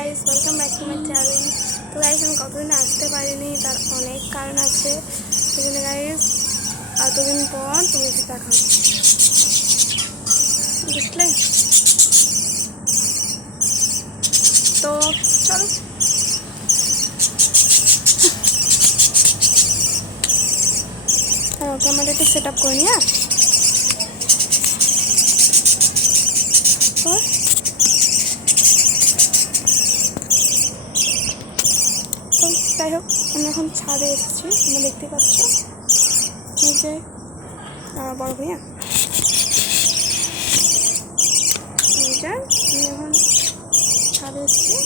Guys, welcome back to my channel. তো guys, আমি কতদিন আসতে পারিনি, তার অনেক কারণ আছে। সেখানে গাইস এতদিন পর তোমাকে দেখাবো, বুঝলে? তো চলো, ক্যামেরাটা একটু সেট আপ করে নি। তো যাই হোক, আমি এখন ছাদে এসেছি, তোমরা দেখতে পাচ্ছ যে বড় ভাইয়া আমি এখন ছাদে এসেছি।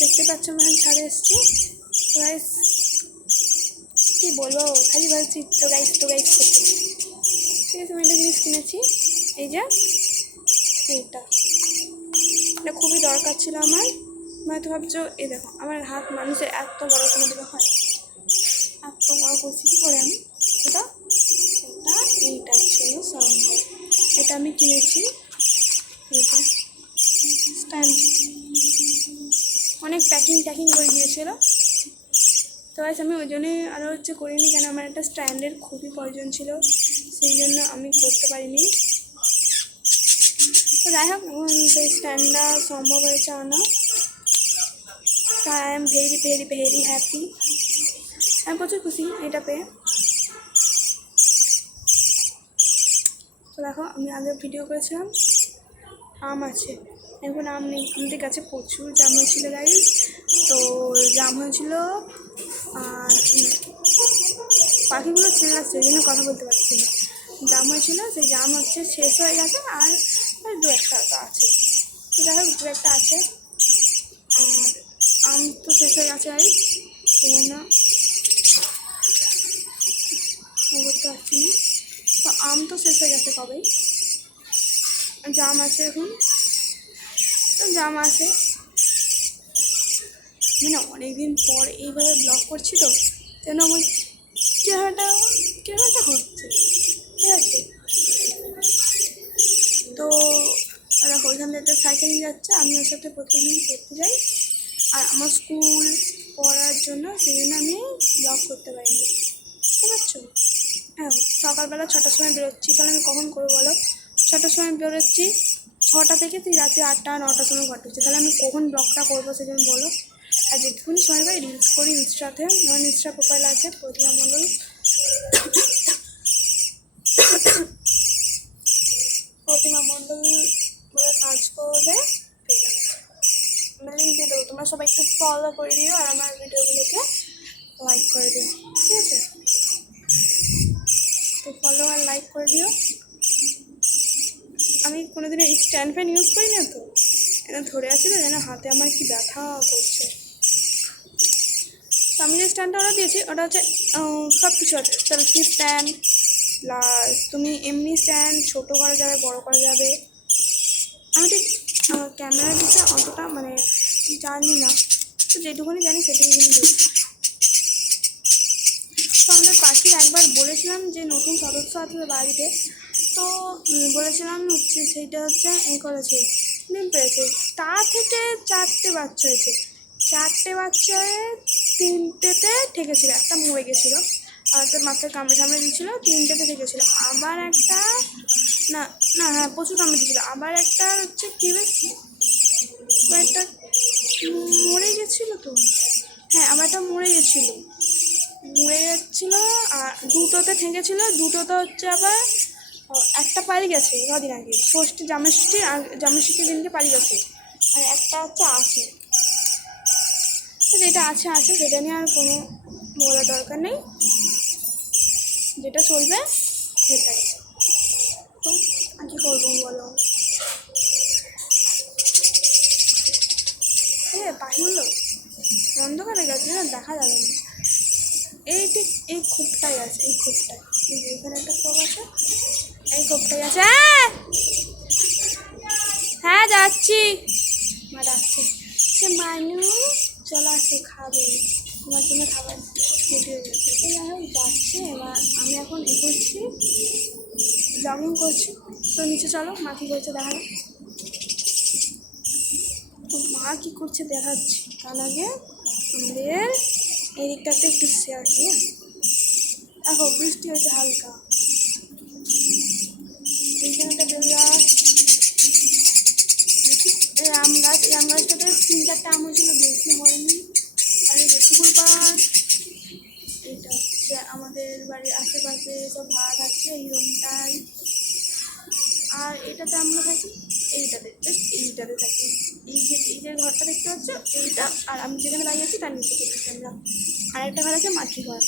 দেখতে পাচ্ছ আমি এখন ছাদে এসেছি। গাইস কি বলবো, খালি ভাবছি তো গাইস করতে। ঠিক আছে, আমি একটা জিনিস কিনেছি, এই যে এটা খুবই দরকার ছিল আমার। মানে তো ভাবছো, এই দেখো আমার হাত মানুষের এত বড় কোনো দিকে হয়, এত বড় করছি কী করে আমি এটা এইটার জন্য সম্ভব। এটা আমি কিনেছি, এই যে স্ট্যান্ড, অনেক প্যাকিং করে দিয়েছিল। তো গাইস আমি ওই জন্যই আরও করিনি, কেন আমার একটা স্ট্যান্ডের খুবই প্রয়োজন ছিল, সেই জন্য আমি করতে পারিনি। তো যাই হোক, সেই স্ট্যান্ডটা সম্ভব হয়েছে আনা। তো I am very very very happy, আমি প্রচুর খুশি এটা পেয়ে। তো দেখো, আমি আগে ভিডিও করেছিলাম আম আছে, এখন আম নেই। আমাদের গাছে প্রচুর জাম হয়েছিল গাইস, তো জাম হয়েছিল আর পাখিগুলো চিল্লাচ্ছে, ওই জন্য কথা বলতে পারছি না। জাম হয়েছিল, সেই জাম শেষ হয়ে গেছে, আর দু একটা আছে। তো দেখো দু একটা আছে, আর আম তো শেষ হয়ে গেছে গাইস, সেই জন্য করতে পারছি না। তো আম তো শেষ হয়ে গেছে কবেই, জাম আছে এখন, তো জাম আছে। মানে অনেকদিন পর এইভাবে ব্লগ করছি, তো যেন আমার চেহারাটা হচ্ছে, ঠিক আছে। তো দেখো ওইখান থেকে একটা সাইকেল নিয়ে যাচ্ছে, আমি ওর সাথে প্রতিদিন পড়তে যাই, আর আমার স্কুল পড়ার জন্য সেই জন্য আমি ব্লগ করতে পারিনি, বুঝতে পারছো? হ্যাঁ, সকালবেলা 6টার সময় বেরোচ্ছি, তাহলে আমি কখন করবো বলো? 6টার সময় বেরোচ্ছি, 6টা থেকে তুই রাতে 8টা 9টার সময় ঘর ঢুকছি, তাহলে আমি কখন ব্লগটা করবো সেজন্য বলো? আর যেটুকুনি সময় পাই রিলস করি ইনস্টাতে, আমার ইনস্টা প্রোফাইল আছে প্রতিমা মণ্ডল, বলে সার্চ করবে, পেয়ে যাবে। আমি লিঙ্ক দিয়ে দেবো, তোমরা সবাই একটু ফলো করে দিও, আর আমার ভিডিওগুলোকে লাইক করে দিও, ঠিক আছে? তো ফলো আর লাইক করে দিও। আমি কোনোদিন এই স্ট্যান্ড ফ্যান ইউজ করি না, তো এটা ধরে আছি তো, যেন হাতে আমার কি ব্যথা করছে। তো আমি যে স্ট্যান্ডটা অর্ডার দিয়েছি ওটা হচ্ছে সব কিছু আছে, সেলফি স্ট্যান্ড প্লাস তুমি এমনি স্ট্যান্ড, ছোটো করা যাবে বড় করা যাবে। আমি ঠিক ক্যামেরার বিষয়ে অতটা মানে জানি না, তো যেটুকুনি জানি সেটুকুনি বলছি। তো আমাদের পাখির একবার বলেছিলাম যে নতুন সদস্য আছে বাড়িতে, তো বলেছিলাম সেইটা করেছে, ডিম পেয়েছে, তা থেকে 4টে বাচ্চা হয়েছে। 4টে বাচ্চা হয়ে 3টেতে ঠেকেছিল, একটা মরে গেছিলো, আর একটা মাথায় কামড়ে দিয়েছিল, 3টেতে ঠেকেছিল। আবার একটা না না হ্যাঁ প্রচুর কামড়ে দিয়েছিল, আবার একটা কী বেশ একটা মরে গেছিলো, তো হ্যাঁ আবার একটা মরে যাচ্ছিলো, আর 2টোতে ঠেকেছিল, 2টোতে আবার একটা পালিয়ে গেছে কদিন আগে, জামের দিনকে পালিয়ে গেছে, আর একটা আছে। তো যেটা আছে সেটা নিয়ে আর কোনো বলার দরকার নেই, যেটা চলবে সেটাই। তো আর কি করবো বলো? পাখিগুলো অন্ধকারে গেছে না, দেখা যাবে না। এই ঠিক এই খোপটাই আছে, এই এখানে একটা খোপ আছে, এই খোপটাই আছে। হ্যাঁ যাচ্ছি, মা ডাকছে, সে মানুষ চলো আসো খাবে, তোমার জন্য খাবার রেডি হয়ে গেছে। তো যাই হোক যাচ্ছে, এবার আমি এখন করছি, জগিং করছি। তো নিচে চলো মা কী করছে দেখানো। তো মা কী করছে দেখাচ্ছি, তার আগে আমাদের এই দিকটাতে একটু শেয়ার করি। দেখো বৃষ্টি হচ্ছে হালকা, এইখানে বেল গাছ, এই আম গাছ, এই আম গাছটাতে 3-4টা আম হয়েছিল, বেশি হয়নি। আর এই বেশিগুলো পান, এটা হচ্ছে আমাদের বাড়ির আশেপাশে সব ভাড়া থাকছে এই রুমটাই। আর এটাতে আমরা থাকি, এইটাতে এইটাতে থাকি, এই যে ঘরটা দেখতে পাচ্ছ এইটা, আর আমি যেখানে দাঁড়িয়ে আছি তার নিচে দেখছি আমরা। আর একটা ঘর আছে মাতৃঘর।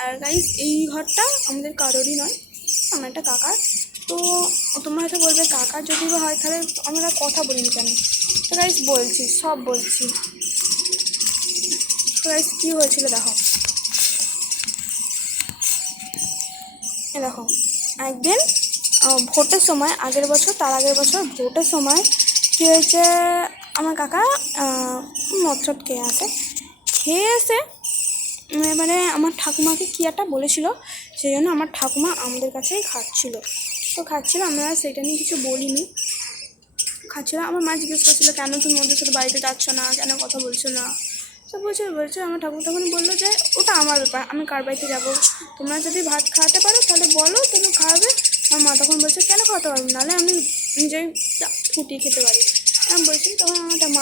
আর গাইস এই ঘরটা আমাদের কারোরই নয়, আমার একটা কাকার। তো তোমরা হয়তো বলবে কাকার যদি বা হয় তাহলে আমরা কথা বলিনি কেন। তো গাইস বলছি, সব বলছি। তো গাইস কী হয়েছিল দেখো, দেখো একদিন ভোটের সময়, আগের বছর তার আগের বছর ভোটের সময় কী হয়েছে, আমার কাকা মদ খেয়ে আসে, খেয়ে এসে এবারে আমার ঠাকুমাকে কী একটা বলেছিল, সেই জন্য আমার ঠাকুমা আমাদের কাছেই খাচ্ছিল। তো খাচ্ছিল, আমরা সেটা নিয়ে কিছু বলিনি, খাচ্ছিল। আমার মা জিজ্ঞেস করছিল কেন তুমি ওদের সাথে বাড়িতে যাচ্ছ না, কেন কথা বলছো না। তো বলছে আমার ঠাকুর তখন বললো যে ওটা আমার ব্যাপার, আমি কার বাড়িতে যাবো, তোমরা যদি ভাত খাওয়াতে পারো তাহলে বলো, তুমি খাওয়াবে। আমার মা তখন বলছে কেন খাওয়াতে পারবো, নাহলে আমি নিজেই ফুটিয়ে খেতে পারি। আমি বলছি, তখন আমার মা